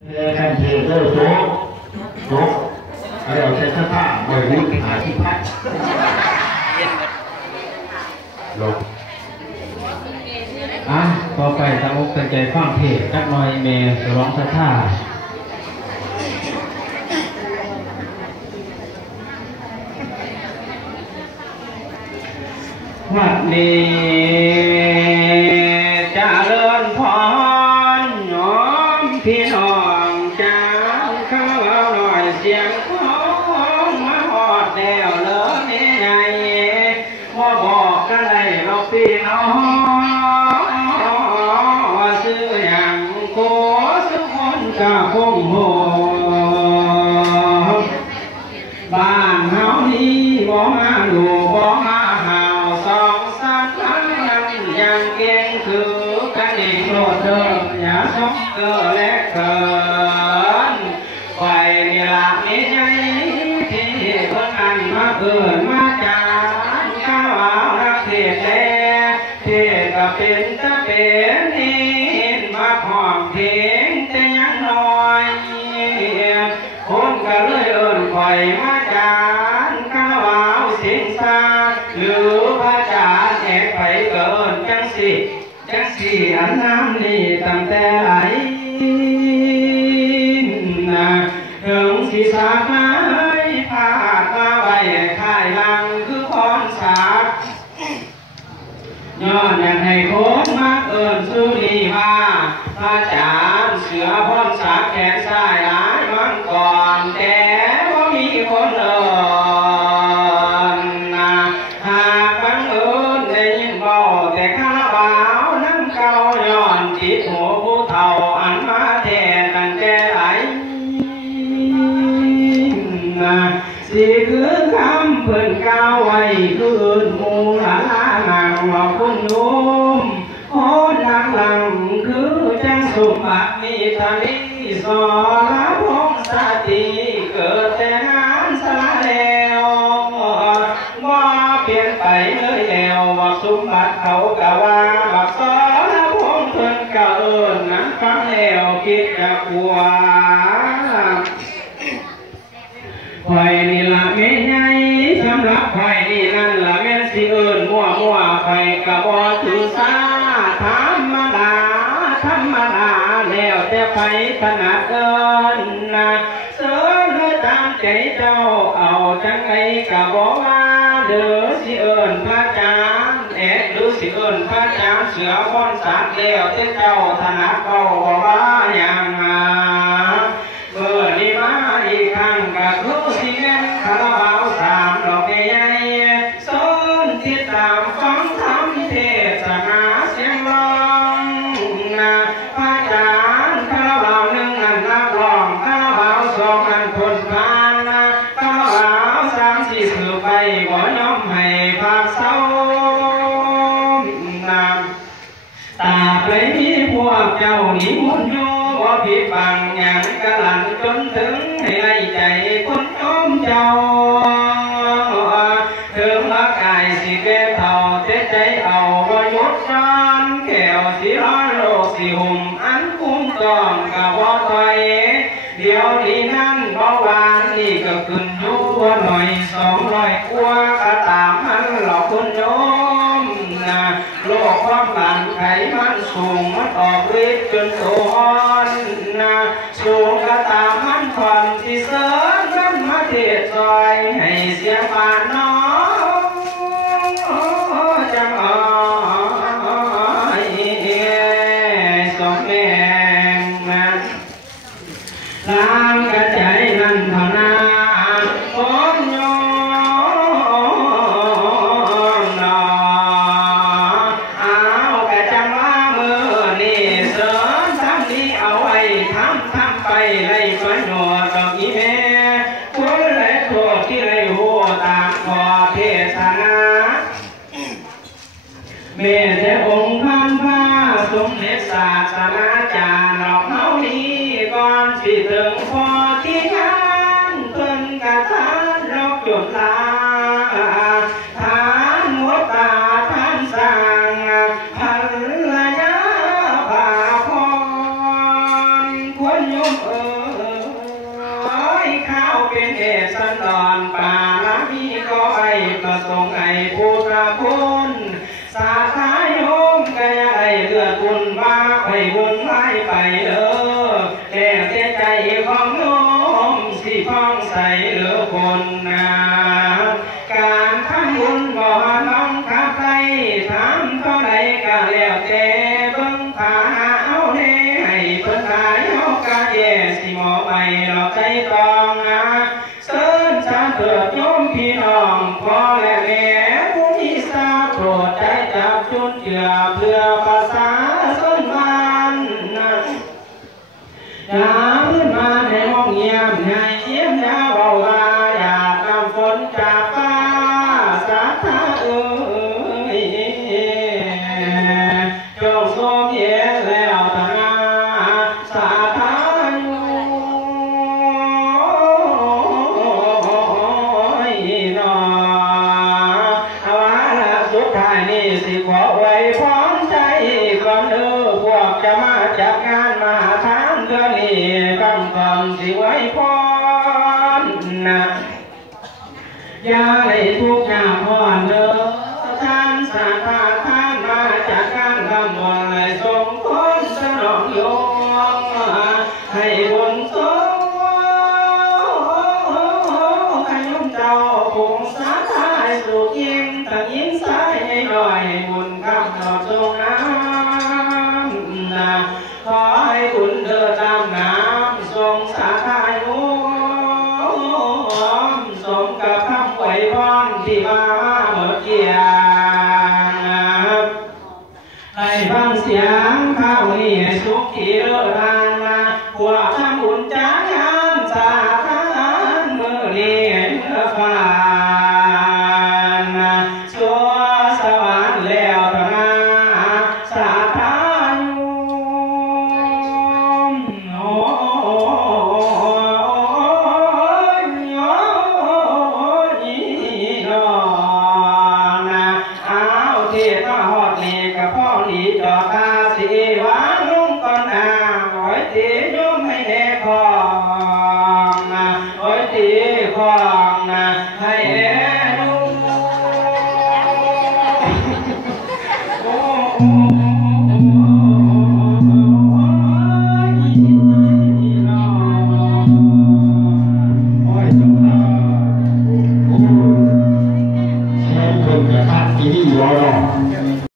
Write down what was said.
กันเทเตอร์โจ๊กอะไรเอาใช้ผ้าบริวุฒิหาที่พักลงต่อไปตามอกตั้งใจฟังเพลงจักหน่อยเมย์ร้องท่าวัดนี้จะเลินพรน้อมพี่น้องจ้าข้าวหน่อยเสียงของมาหอดแล้วเลิศนี่ไงว่าบอกกันเลยเราพี่น้องซื้ออย่างโคสุคนกะคงโหบ้านเฮานี้บ่มาดูบ่มาหาวสองสันทั้งนั้นยังเก่งคือกันเองโลดเดิมอย่าสมเกินและเกินไฟนี่ละนี่ไงที่คนอันมาเกินมาจากข้าวรักเทศแลเทศก็เป็นตะเป็นนี่มาหอมเพลงแต่ยังน้อยคนก็เลยเอิ้นคอยมาจากข้าวเสียงซาหรือพระจาแอบไปเกินจังสิอันน้ำนี่ตั้งแต่ไหลถึงศีรษะไม้พาดมาไว้ค่ายลังคือพรศักดิ์ย้อนอยากให้คนมาเอิ้นสุนีมาพระจารย์เสือพรศักดิ์แขนซ้ายหลายมันก่อนแต่ว่ามีคนเอิ้นหากบังเอิญได้ยินเบาแต่คาราบาวน้ำเก่าย้อนจิตหัวผู้เฒ่าอันมาแทนตั้งแต่ไหลสิคือคำเพิ่นกล่าวไว้คืออื่นมูลาหนังว่าคุณนุ่มโอ้ดังหลังคือจังสุบัติมีทานิสอละพงสติเกิดแต่งานสละแล้วว่าเปลี่ยนไปเลยแล้วว่าสมบัติเขากะว่าบักสอละพงเพิ่นกะเอิญนั้นฟังแล้วคิดจะกลัวข่อยนี่ละแม่ใหญ่สำหรับข่อยนี่นั่นละแม่สิเอิญมั่วข่อยกะบ่ถือสาธรรมดาแล้วแต่ไปถนัดเอิญเสือเลือตามใจเจ้าเอาจังไงกะบ่ว่าเด้อสิเอิญพระจารย์หรือสิเอิญพระจารย์เสือพรศักดิ์แล้วแต่เจ้าถนัดเบาบ่ว่าอย่างเมื่อนี้มาอีกครั้งก็คือสิแม่นคาราบาวสามดอกใหญ่ๆสนติดตามฟังธรรมเทศนาเสียงร้องพระอาจารย์คาราบาวหนึ่งอันนักร้องคาราบาวสองอันคนพานคาราบาวสามสี่สืบไปบ่ยอมให้ภาคเศร้าตาไปมีพวกเจ้านิมนต์โยว่าผิดบังอย่างกะหลั่นจนถึงให้ไอ้ใจคนน้อมเจ้าถึงละกายสิแก่เท่าแต่ใจเอาว่ายุดจานแก้วสิร้อยโลกสิหุ่มอันคุ้มต้องกับว่าถอยเดี๋ยวนี้นั่นเบาหวานนี่ก็ขึ้นอยู่ว่าหน่อย200กว่าก็ตามมันหลอกคุณโยมโลกความหลังไขมันสูงมันออกฤทธิ์จนโตอ่อนสูงก็ตามมันความที่เสริมมันมาเทศซอยให้เสียบานน้องจังอ้อยสมแดงล้างกระใจนั่นพนาคนโยไปไล่ฝันหนวดดอกอีแม่คนและโทษที่ไรหัวตามขอเทศนาแม่แต่องค์พันผ้าสมเด็จศาสนาจารย์หลอกเฮานี้ก่อนสิถึงพอที่งานเพิ่นกะทานรอกจดลาทานหัวตาทานสร้างภรรยาพาพรควรโย มข้าวเป็นเอสันดอนป่าละมีก็ไอประสงค์ไอพุทธคุณสาธายโยมก็ยังไอเลือดบุญมาไปบุญไล่ไปเด้อแต่เสียใจของโยมสิฟ้องใส่เหลือคนนาการทำบุญบ่น้องทับใจทำเท่าไรก็แล้วแต่เบิ่งฐานะเอาเน่ให้เพิ่นตายเอากะแย่สิหมอไปหลอกใจตองนะเสิญชาเถิดโยมพี่น้องพ่อและแม่ผู้มีทราบโปรดใจจับจุนเจือเพื่อภาษาส้นบ้านนะอย่าขึ้นมาในห้องเยี่ยมให้เยี่ยมอย่าเบาว่าอยากนำฝนจากฟ้าสาธาจงสมเย็นแล้วตนาสาธาสุดท้ายนี้สิขอไว้พร้อมใจก่อนเด้อพวกจะมาจัดงานมหาทานเดือนนี้คำก่อนสิไว้พร้อมนะอย่าได้ทุกข์ยากพรเด้อท่านสาธาท่านมาจัดการทำบุญให้สมผลสนองโยมให้บุญสมให้โยมเจ้าคงสาธาสุขยิ้มตะยิ้มใสให้หน่อยบุญคำต่อจงน้ำนะขอให้บุญเดินตามน้ำทรงสาธาโยมสมกับคำไว้พรที่มาเมื่อกี้ให้ฟังเสียงข้าวนี่สุขที่เลิศทานมาพวกทำบุญจ้า